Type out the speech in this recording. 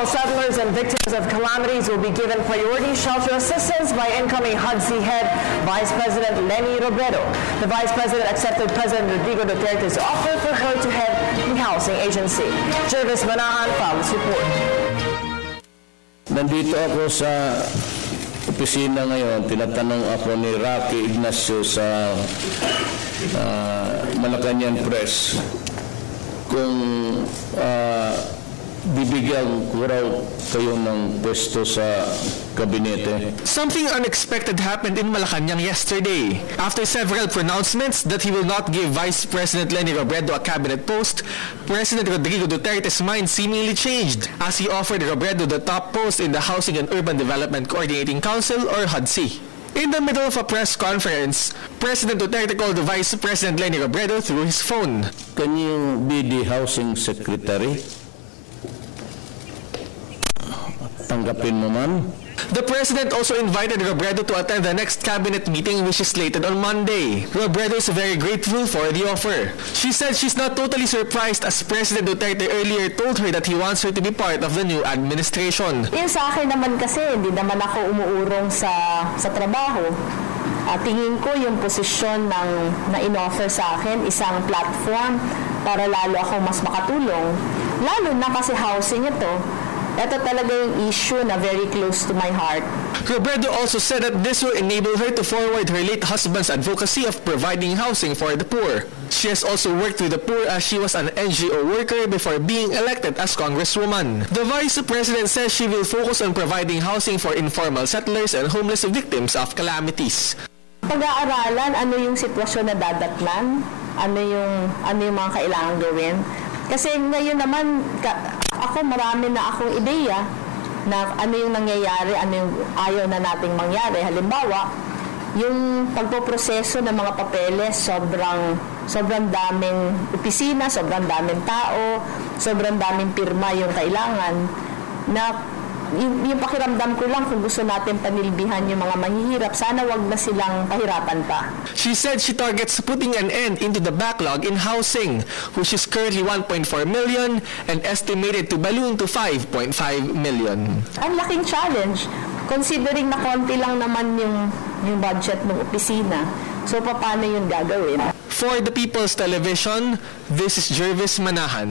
informal settlers and victims of calamities will be given priority shelter assistance by incoming HUD-C head Vice President Leni Robredo. The Vice President accepted President Rodrigo Duterte's offer for her to head the housing agency. Jervis Manahan files report. Nandito ako sa opisina ngayon, tinatanong ako ni Rocky Ignacio sa Malacanang Press kung bibigyan ko raw kayo ng pwesto sa kabinete. Something unexpected happened in Malacanang yesterday. After several pronouncements that he will not give Vice President Leni Robredo a cabinet post, President Rodrigo Duterte's mind seemingly changed as he offered Robredo the top post in the Housing and Urban Development Coordinating Council or HUD-C. In the middle of a press conference, President Duterte called the Vice President Leni Robredo through his phone. Can you be the housing secretary? Tanggapin mo man. The President also invited Robredo to attend the next cabinet meeting, which is slated on Monday. Robredo is very grateful for the offer. She said she's not totally surprised as President Duterte earlier told her that he wants her to be part of the new administration. Yung sa akin naman kasi, hindi naman ako umuurong sa trabaho. Tingin ko yung posisyon na in-offer sa akin, isang platform para lalo ako mas makatulong. Lalo na kasi housing ito. Ito talaga yung issue na very close to my heart. Robredo also said that this will enable her to forward her late husband's advocacy of providing housing for the poor. She has also worked with the poor as she was an NGO worker before being elected as Congresswoman. The Vice President says she will focus on providing housing for informal settlers and homeless victims of calamities. Pag-aaralan, ano yung sitwasyon na dadatnan, ano yung mga kailangan gawin. Kasi ngayon naman, ako marami na akong ideya na ano yung nangyayari, ano yung ayaw na nating mangyari. Halimbawa, yung pagpoproseso ng mga papeles, sobrang daming opisina, sobrang daming tao, sobrang daming pirma yung kailangan. Na yung pakiramdam ko lang kung gusto natin panilbihan yung mga manghihirap, sana wag na silang pahirapan pa. She said she targets putting an end into the backlog in housing, which is currently 1.4 million and estimated to balloon to 5.5 million. Ang laking challenge, considering na konti lang naman yung budget ng opisina. So paano yun gagawin? For the People's Television, this is Jervis Manahan.